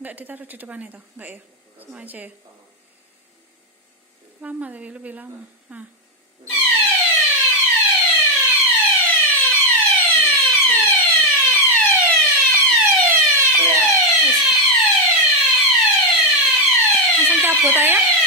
Nggak ditaruh di depan itu? Nggak ya? Sama aja ya? Lama tapi lebih lama. Nah. Langsung cabut aja.